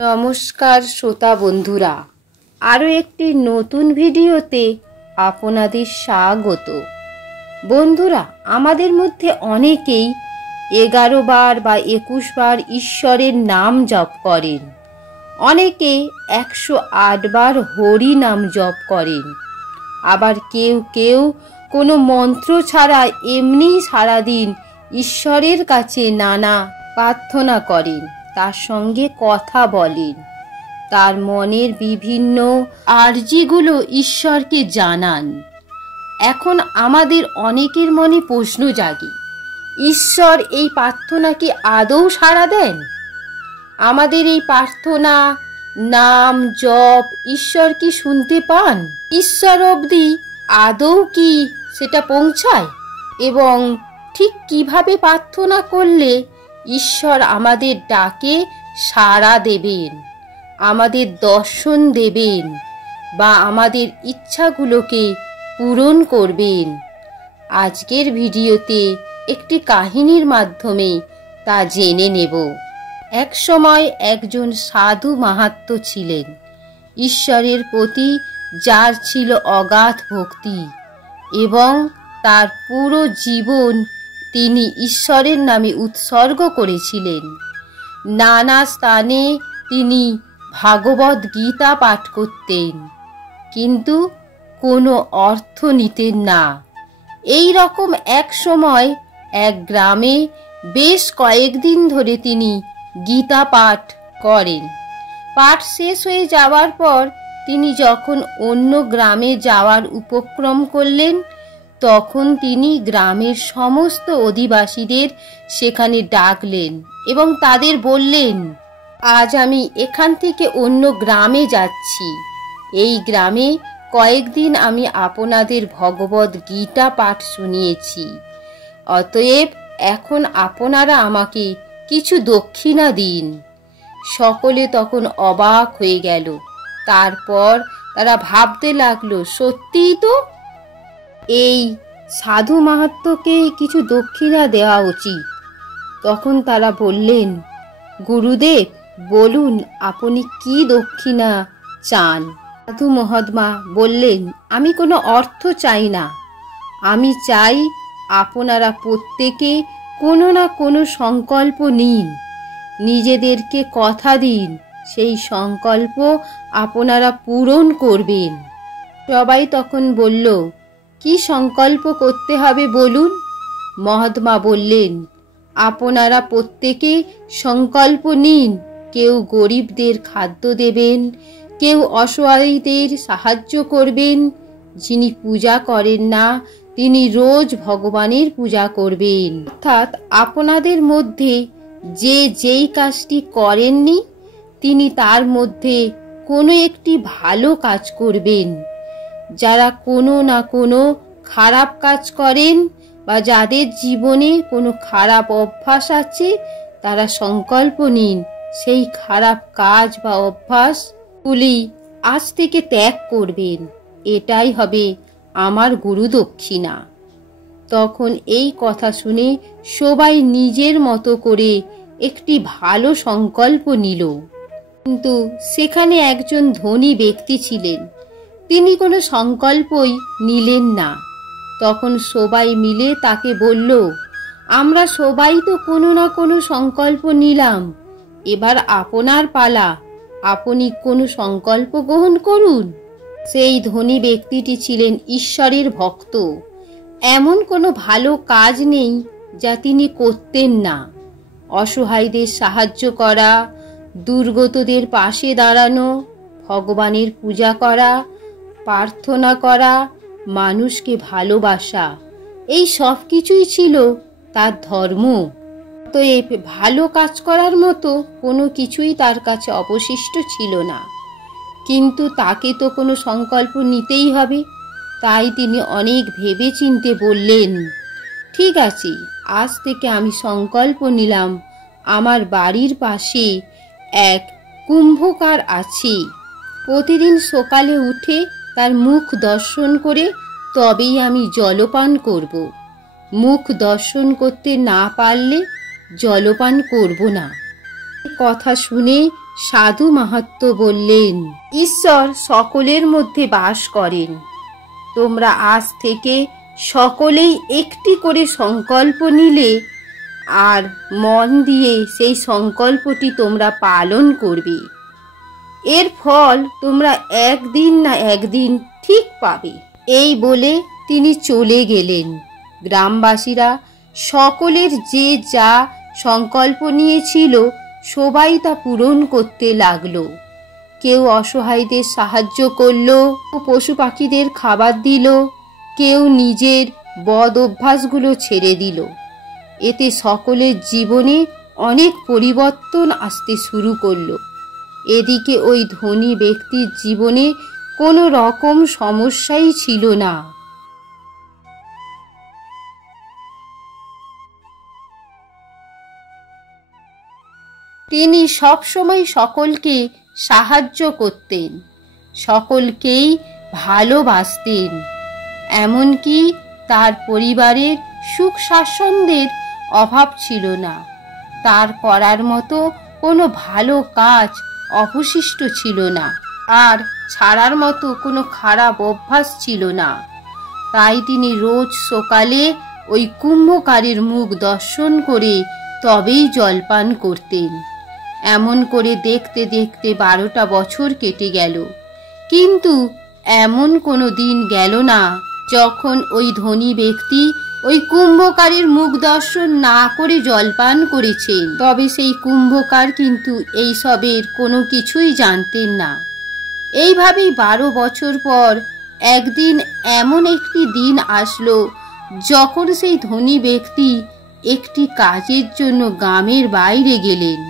নমস্কার শ্রোতা বন্ধুরা, আরও একটি নতুন ভিডিওতে আপনাদের স্বাগত। বন্ধুরা, আমাদের মধ্যে অনেকেই 11 বার বা 21 বার ঈশ্বরের নাম জপ করেন, অনেকে 108 বার হরি নাম জপ করেন, আবার কেউ কেউ কোনো মন্ত্র ছাড়া এমনি সারাদিন ঈশ্বরের কাছে নানা প্রার্থনা করেন, তার সঙ্গে কথা বলেন, তার মনের বিভিন্ন আর্জিগুলো ঈশ্বরকে জানান। এখন আমাদের অনেকের মনে প্রশ্ন জাগে, ঈশ্বর এই প্রার্থনা কি আদৌ সাড়া দেন? আমাদের এই প্রার্থনা, নাম জপ ঈশ্বর কি শুনতে পান? ঈশ্বর অবধি আদৌ কি সেটা পৌঁছায়? এবং ঠিক কিভাবে প্রার্থনা করলে ঈশ্বর আমাদের ডাকে সাড়া দেবেন, আমাদের দর্শন দেবেন বা আমাদের ইচ্ছাগুলোকে পূরণ করবেন? আজকের ভিডিওতে একটি কাহিনীর মাধ্যমে তা জেনে নেব। এক সময় একজন সাধু মাহাত্ম্য ছিলেন, ঈশ্বরের প্রতি যার ছিল অগাধ ভক্তি এবং তার পুরো জীবন তিনি ঈশ্বরের নামে উৎসর্গ করেছিলেন। নানা স্থানে তিনি ভাগবত গীতা পাঠ করতেন, কিন্তু কোনো অর্থ নিতেন না। এই রকম এক সময় এক গ্রামে বেশ কয়েকদিন ধরে তিনি গীতা পাঠ করেন। পাঠ শেষ হয়ে যাওয়ার পর তিনি যখন অন্য গ্রামে যাওয়ার উপক্রম করলেন, তখন তিনি গ্রামের সমস্ত অধিবাসীদের সেখানে ডাকলেন এবং তাদের বললেন, আজ আমি এখান থেকে অন্য গ্রামে যাচ্ছি। এই গ্রামে কয়েকদিন আমি আপনাদের ভগবত গীতা পাঠ শুনিয়েছি, অতএব এখন আপনারা আমাকে কিছু দক্ষিণা দিন। সকলে তখন অবাক হয়ে গেল। তারপর তারা ভাবতে লাগলো, সত্যিই তো এই সাধু মাহাত্ম্যকে কিছু দক্ষিণা দেওয়া উচিত। তখন তারা বললেন, গুরুদেব বলুন আপনি কি দক্ষিণা চান? সাধু মহাত্মা বললেন, আমি কোনো অর্থ চাই না, আমি চাই আপনারা প্রত্যেকে কোনো না কোনো সংকল্প নিন, নিজেদেরকে কথা দিন সেই সংকল্প আপনারা পূরণ করবেন। সবাই তখন বলল, কি সংকল্প করতে হবে বলুন? মহাত্মা বললেন, আপনারা প্রত্যেকে সংকল্প নিন, কেউ গরিবদের খাদ্য দেবেন, কেউ অসহায়দের সাহায্য করবেন, যিনি পূজা করেন না তিনি রোজ ভগবানের পূজা করবেন। অর্থাৎ আপনাদের মধ্যে যে যেই কাজটি করেননি তিনি তার মধ্যে কোনো একটি ভালো কাজ করবেন। যারা কোনো না কোনো খারাপ কাজ করেন বা যাদের জীবনে কোনো খারাপ অভ্যাস আছে, তারা সংকল্প নিন সেই খারাপ কাজ বা অভ্যাসগুলি আজ থেকে ত্যাগ করবেন। এটাই হবে আমার গুরু দক্ষিণা। তখন এই কথা শুনে সবাই নিজের মতো করে একটি ভালো সংকল্প নিল। কিন্তু সেখানে একজন ধনী ব্যক্তি ছিলেন, তিনি কোনো সংকল্পই নিলেন না। তখন সবাই মিলে তাকে বলল, আমরা সবাই তো কোনো না কোনো সংকল্প নিলাম, এবার আপনার পালা, আপনি কোনো সংকল্প গ্রহণ করুন। সেই ধনী ব্যক্তিটি ছিলেন ঈশ্বরের ভক্ত। এমন কোনো ভালো কাজ নেই যা তিনি করতেন না। অসহায়দের সাহায্য করা, দুর্গতদের পাশে দাঁড়ানো, ভগবানের পূজা করা, প্রার্থনা করা, মানুষকে ভালোবাসা, এই সব কিছুই ছিল তার ধর্ম। তো এই ভালো কাজ করার মতো কোনো কিছুই তার কাছে অবশিষ্ট ছিল না। কিন্তু তাকে তো কোনো সংকল্প নিতেই হবে, তাই তিনি অনেক ভেবে চিনতে বললেন, ঠিক আছে, আজ থেকে আমি সংকল্প নিলাম, আমার বাড়ির পাশে এক কুম্ভকার আছে, প্রতিদিন সকালে উঠে তার মুখ দর্শন করে তবেই আমি জলপান করব। মুখ দর্শন করতে না পারলে জলপান করব না। কথা শুনে সাধু মাহাত্ম বললেন, ঈশ্বর সকলের মধ্যে বাস করেন। তোমরা আজ থেকে সকলেই একটি করে সংকল্প নিলে আর মন দিয়ে সেই সংকল্পটি তোমরা পালন করবে। এর ফল তোমরা একদিন না একদিন ঠিক পাবে। এই বলে তিনি চলে গেলেন। গ্রামবাসীরা সকলের যে যা সংকল্প নিয়েছিল সবাই তা পূরণ করতে লাগলো। কেউ অসহায়দের সাহায্য করলো, পশু পাখিদের খাবার দিল, কেউ নিজের বদ অভ্যাসগুলো ছেড়ে দিল। এতে সকলের জীবনে অনেক পরিবর্তন আসতে শুরু করলো। এদিকে ওই ধনী ব্যক্তির জীবনে কোনো রকম সমস্যাই ছিল না। তিনি সবসময় সকলকে সাহায্য করতেন, সকলকেই ভালোবাসতেন। এমনকি তার পরিবারের সুখ স্বাচ্ছন্দ্যের অভাব ছিল না। তার করার মতো কোনো ভালো কাজ অবশিষ্ট ছিল না, আর ছাড়ার মতো কোনো খারাপ অভ্যাস ছিল না। তাই তিনি রোজ সকালে ওই কুম্ভকারের মুখ দর্শন করে তবেই জলপান করতেন। এমন করে দেখতে দেখতে 12টা বছর কেটে গেল, কিন্তু এমন কোনো দিন গেল না যখন ওই ধনী ব্যক্তি ওই কুম্ভকারের মুখ দর্শন না করে জলপান করেছেন। তবে সেই কুম্ভকার কিন্তু এই সবের কোনো কিছুই জানতেন না। এইভাবেই 12 বছর পর একদিন এমন একটি দিন আসলো যখন সেই ধনী ব্যক্তি একটি কাজের জন্য গ্রামের বাইরে গেলেন,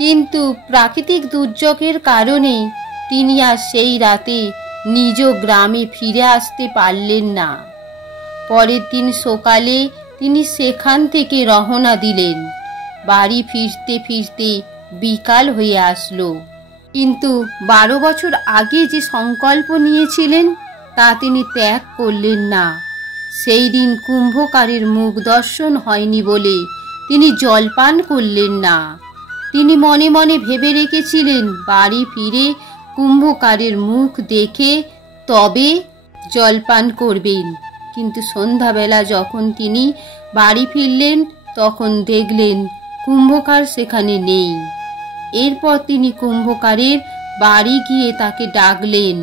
কিন্তু প্রাকৃতিক দুর্যোগের কারণে তিনি আর সেই রাতে নিজ গ্রামে ফিরে আসতে পারলেন না। পরের দিন সকালে তিনি সেখান থেকে রওনা দিলেন। বাড়ি ফিরতে ফিরতে বিকাল হয়ে আসলো, কিন্তু 12 বছর আগে যে সংকল্প নিয়েছিলেন তা তিনি ত্যাগ করলেন না। সেই দিন কুম্ভকারের মুখ দর্শন হয়নি বলে তিনি জলপান করলেন না। তিনি মনে মনে ভেবে রেখেছিলেন বাড়ি ফিরে কুম্ভকারের মুখ দেখে তবে জলপান করবেন। কিন্তু সন্ধ্যাবেলা যখন তিনি বাড়ি ফিরলেন তখন দেখলেন কুম্ভকার সেখানে নেই। এরপর তিনি কুম্ভকারের বাড়ি গিয়ে তাকে ডাকলেন।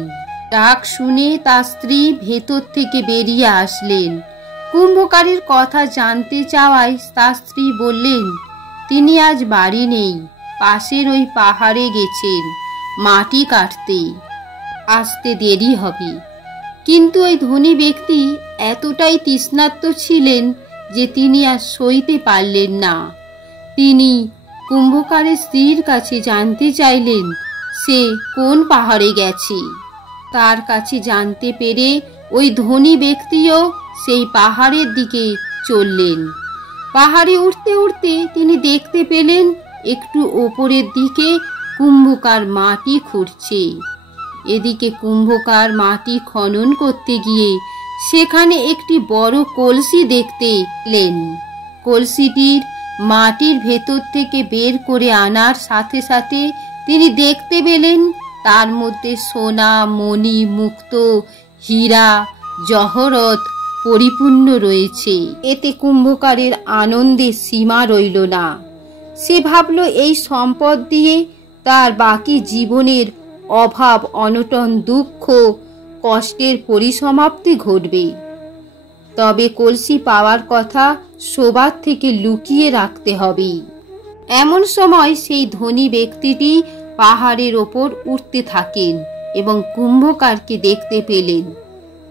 ডাক শুনে তার স্ত্রী ভেতর থেকে বেরিয়ে আসলেন। কুম্ভকারের কথা জানতে চাওয়ায় তার স্ত্রী বললেন, তিনি আজ বাড়ি নেই, পাশের ওই পাহাড়ে গেছেন মাটি কাটতে, আসতে দেরি হবে। কিন্তু ওই ধনী ব্যক্তি এতটাই তৃষ্ণার্ত ছিলেন যে তিনি আর সইতে পারলেন না। তিনি কুম্ভকারের স্ত্রীর কাছে জানতে চাইলেন সে কোন পাহাড়ে গেছে। তার কাছে জানতে পেরে ওই ধনী ব্যক্তিও সেই পাহাড়ের দিকে চললেন। পাহাড়ে উঠতে উঠতে তিনি দেখতে পেলেন একটু ওপরের দিকে কুম্ভকার মাটি খুঁড়ছে। এদিকে কুম্ভকার মাটি খনন করতে গিয়ে সেখানে একটি বড় কলসি দেখতে পেলেন। কলসিটির মাটির ভেতর থেকে বের করে আনার সাথে সাথে তিনি দেখতে পেলেন তার মধ্যে সোনা, মণি, মুক্ত, হীরা, জহরত পরিপূর্ণ রয়েছে। এতে কুম্ভকারের আনন্দের সীমা রইল না। সে ভাবল এই সম্পদ দিয়ে তার বাকি জীবনের অভাব, অনটন, দুঃখ, কষ্টের পরিসমাপ্তি ঘটবে। তবে কলসি পাওয়ার কথা সবার থেকে লুকিয়ে রাখতে হবে। এমন সময় সেই ধনী ব্যক্তিটি পাহাড়ের ওপর উঠতে থাকেন এবং কুম্ভকারকে দেখতে পেলেন।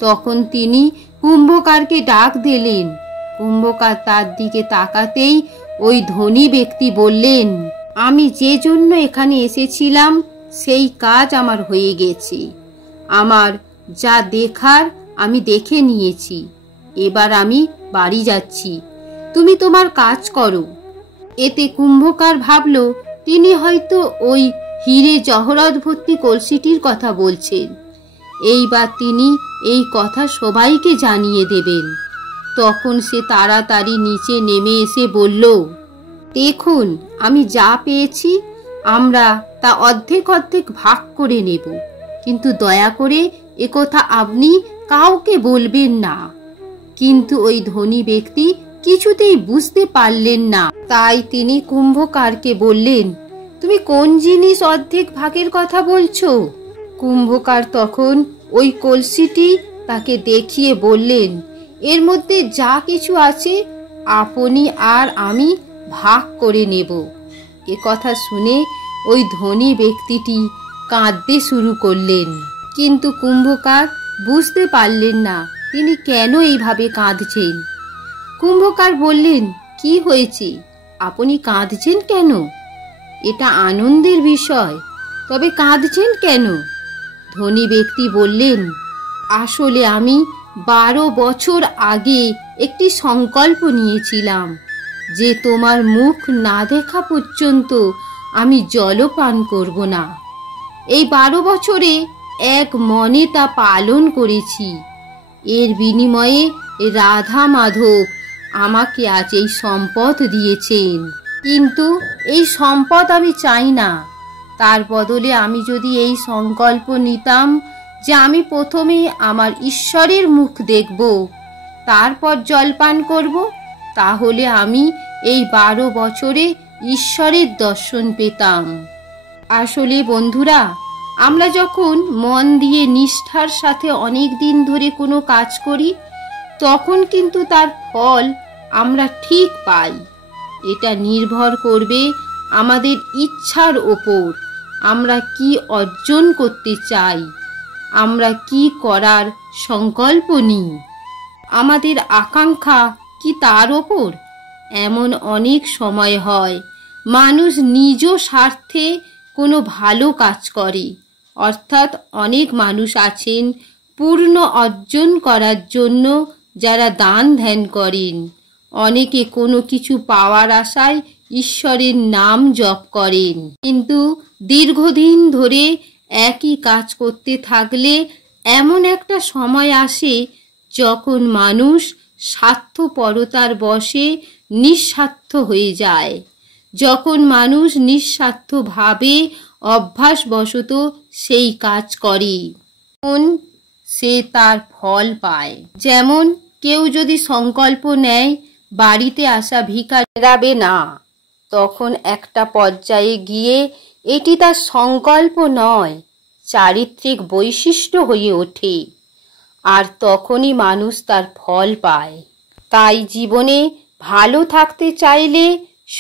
তখন তিনি কুম্ভকারকে ডাক দিলেন। কুম্ভকার তার দিকে তাকাতেই ওই ধনী ব্যক্তি বললেন, আমি যে জন্য এখানে এসেছিলাম সেই কাজ আমার হয়ে গেছে। আমার যা দেখার আমি দেখে নিয়েছি, এবার আমি বাড়ি যাচ্ছি, তুমি তোমার কাজ করো। এতে কুম্ভকার ভাবল তিনি হয়তো ওই হীরে জহরত ভর্তি কলসিটির কথা বলছেন। এইবার তিনি এই কথা সবাইকে জানিয়ে দেবেন। তখন সে তাড়াতাড়ি নিচে নেমে এসে বলল, দেখুন আমি যা পেয়েছি আমরা তা অর্ধেক অর্ধেক ভাগ করে নেব, কিন্তু দয়া করে একথা আপনি কাউকে বলবেন না। কিন্তু ওই ধনী ব্যক্তি কিছুতেই বুঝতে পারলেন না। তাই তিনি কুম্ভকারকে বললেন, তুমি কোন জিনিস অর্ধেক ভাগের কথা বলছো? কুম্ভকার তখন ওই কলসিটি তাকে দেখিয়ে বললেন, এর মধ্যে যা কিছু আছে আপনি আর আমি ভাগ করে নেব। এ কথা শুনে ওই ধনী ব্যক্তিটি কাঁদতে শুরু করলেন। কিন্তু কুম্ভকার বুঝতে পারলেন না তিনি কেন এইভাবে কাঁদছেন। কুম্ভকার বললেন, কি হয়েছে, আপনি কাঁদছেন কেন? এটা আনন্দের বিষয়, তবে কাঁদছেন কেন? ধনী ব্যক্তি বললেন, আসলে আমি 12 বছর আগে একটি সংকল্প নিয়েছিলাম যে তোমার মুখ না দেখা পর্যন্ত আমি জলপান করব না। এই 12 বছরে এক মনে তা পালন করেছি। এর বিনিময়ে রাধা মাধব আমাকে আজ এই সম্পদ দিয়েছেন, কিন্তু এই সম্পদ আমি চাই না। তার বদলে আমি যদি এই সংকল্প নিতাম যে আমি প্রথমে আমার ঈশ্বরের মুখ দেখব, তারপর জলপান করব, তাহলে আমি এই 12 বছরে ঈশ্বরের দর্শন পেতাম। আসলে বন্ধুরা, আমরা যখন মন দিয়ে নিষ্ঠার সাথে অনেক দিন ধরে কোনো কাজ করি, তখন কিন্তু তার ফল আমরা ঠিক পাই। এটা নির্ভর করবে আমাদের ইচ্ছার ওপর। আমরা কি অর্জন করতে চাই, আমরা কি করার সংকল্প নিই, আমাদের আকাঙ্ক্ষা কি তার ওপর। এমন অনেক সময় হয় মানুষ নিজ স্বার্থে কোনো ভালো কাজ করে, অর্থাৎ অনেক মানুষ আছেন পূর্ণ অর্জন করার জন্য যারা দান ধ্যান করেন। অনেকে কোনো কিছু পাওয়ার আশায় ঈশ্বরের নাম জপ করেন, কিন্তু দীর্ঘদিন ধরে একই কাজ করতে থাকলে এমন একটা সময় আসে যখন মানুষ স্বার্থপরতার বশে নিঃস্বার্থ হয়ে যায়। যখন মানুষ নিঃস্বার্থভাবে অভ্যাসবশত সেই কাজ করে, তখন সে তার ফল পায়। যেমন কেউ যদি সংকল্প নেয় বাড়িতে আসা ভিখারি ফেরাবে না, তখন একটা পর্যায়ে গিয়ে এটি তার সংকল্প নয়, চারিত্রিক বৈশিষ্ট্য হয়ে ওঠে, আর তখনই মানুষ তার ফল পায়। তাই জীবনে ভালো থাকতে চাইলে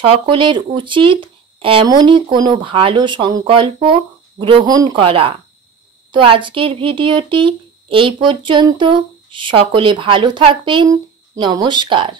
সকলের উচিত এমনই কোনো ভালো সংকল্প গ্রহণ করা। তো আজকের ভিডিওটি এই পর্যন্ত। সকলে ভালো থাকবেন। নমস্কার।